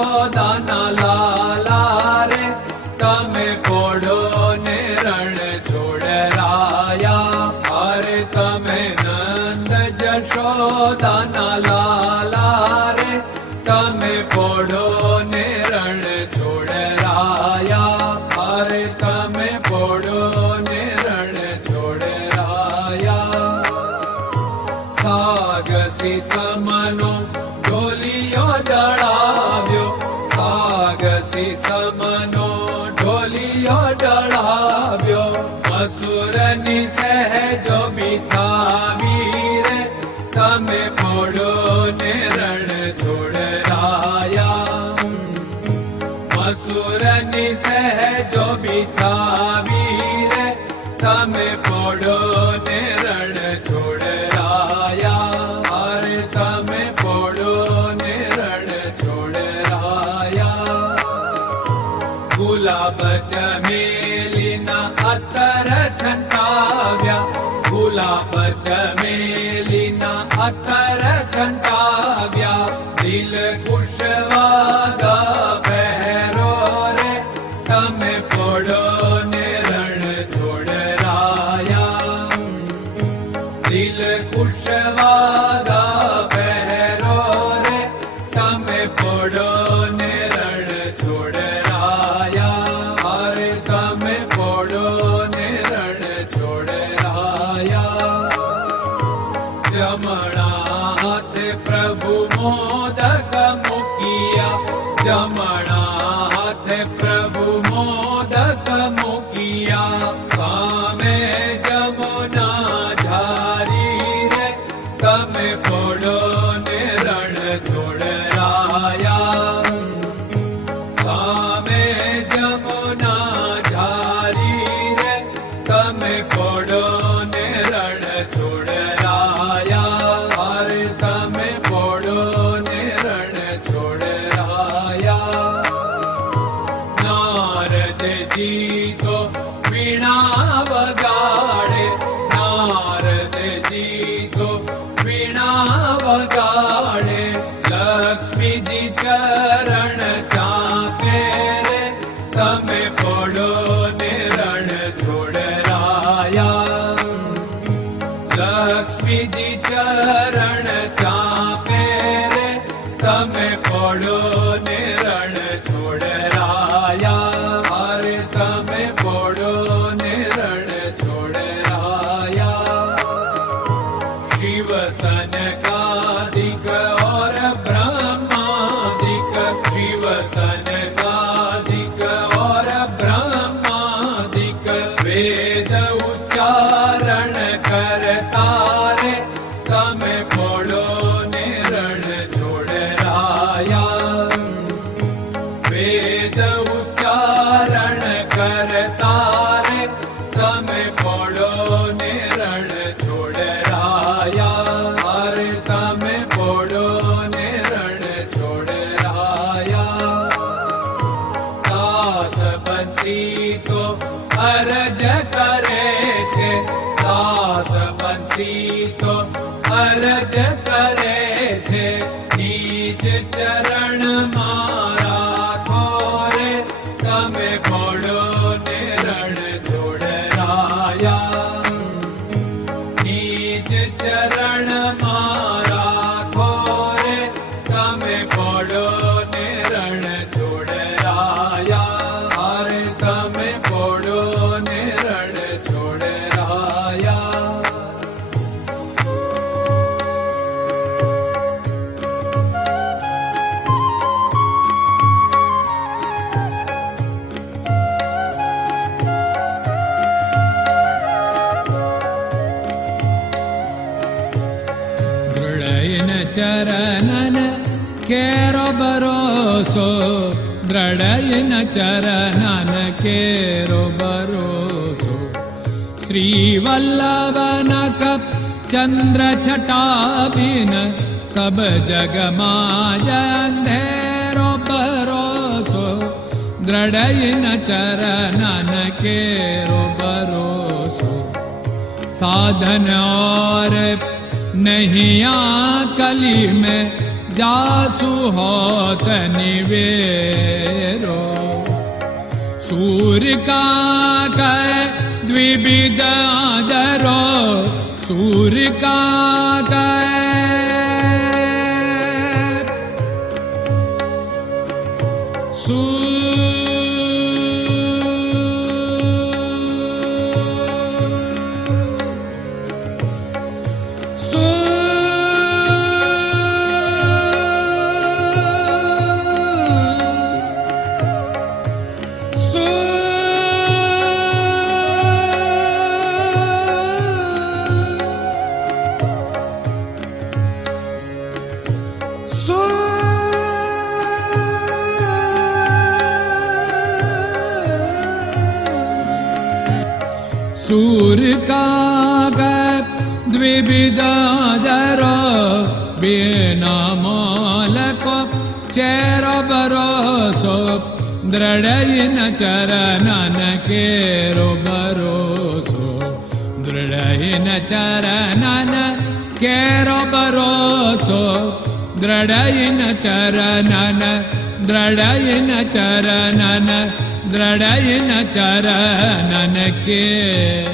જશોદાના લાલા રે તમે પોડો ને રણ છોડરાયા. અરે તમે નંદ જશોદાના લાલા રે તમે પોડો ને રણ છોડરાયા. અરે તમે પોડો ને રણ છોડરાયા. સાગસી સમનો ઢોલિયો ડળાવ્યો, સાગસી સમનો ઢોલિયો ડળાવ્યો. મસૂરની સહેજો બિછાવી રે તમે પોડો ને રણ છોડરાયા. મસૂરની સહેજો બિછાવી રે તમે પોડો ને રણ છોડરાયા. અરે તમે પોડો ને રણ છોડરાયા. ગુલાબ ચમેલીના અત્તર છંટાવ્યા, ગુલાબ ચમેલીના અત્તર છંટાવ્યા. દિલ કુશવાદા પહેરો રે તમે પોડો ને રણ છોડરાયા. દિલ કુશવાદા પહેરો રે તમે પોડો ને રણ છોડરાયા. અરે તમે પોડો ને રણ છોડરાયા. જમણા હાથે પ્રભુ મોદક મૂકિયા, જમણા હાથે પ્રભુ મોદક મૂકિયા. સામે જમુના ઝારી રે તમે પોડો ને રણ છોડરાયા. સામે જમુના ઝારી રે તમે પોડો ને રણ છોડરાયા. અરે તમે પોડો ને રણ છોડરાયા. નારદજી તો વીણા વગાડે, નારદજી તો વીણા વગાડે. લક્ષ્મીજી ચરણ ચાકે રે તમે પોડો ને રણ છોડરાયા. લક્ષ્મીજી ચરણ ચાપે રે તમે પોડો ને રણ છોડરાયા. અરે તમે પોડો ને રણ છોડરાયા. શિવ સનકાદિક और ब्रह्मादिक, शिव सनकादिक और ब्रह्मादिक. वेद उच्चारण करता रे તમે પોડો ને રણ છોડરાયા. વેદ ઉચ્ચારણ કરતા રે તમે પોડો ને રણ છોડરાયા. અરે તમે પોડો ને રણ છોડરાયા. દાસ બંસી તો અરજ કરે છે, દાસ બંસી તો અરજ કરે છે. નીચ ચરણ મારા ખોરે તમે પોડો ને રણ છોડરાયા. નીચ ચરણ મારા ખોરે તમે પોડો ને રણ છોડરાયા. અરે તમે પોડો ને રણ છોડરાયા. ચરણન કેરો ભરોસો, દ્રઢયન ચરણન કેરો ભરોસો. શ્રી વલ્લભન કપ ચંદ્ર છટાબિન સબ જગમાં અંધેરો ભરોસો. દ્રઢયન ચરણન કેરો ભરોસો. साधन और नहीं कली में जासु होत निवेरो। सूर्य का कै द्विविध आदरो, सूर्य का सूर्य का द्विविधादरो, बिना मोल को चेर भरोसो, दृढ़ चरणन केरो भरोसो, दृढ़ चरणन केरो भरोसो, दृढ़ चरणन, दृढ़ चरणन, दृढ़ चरणन के।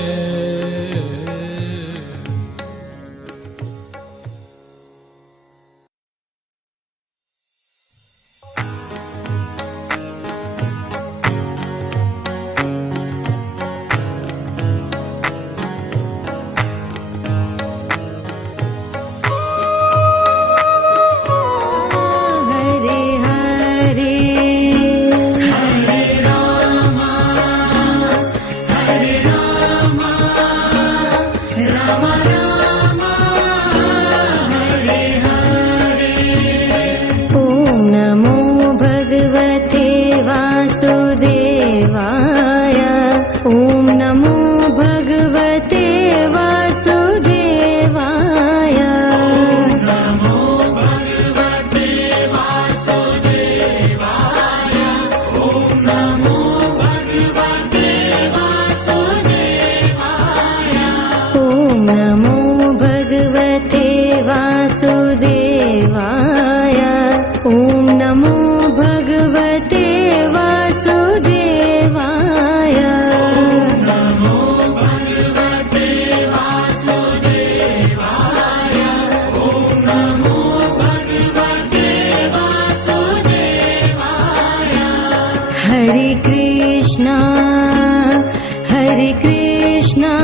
Hare Krishna,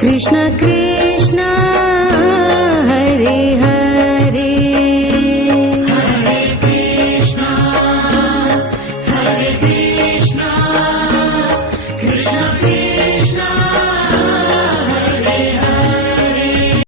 Krishna Krishna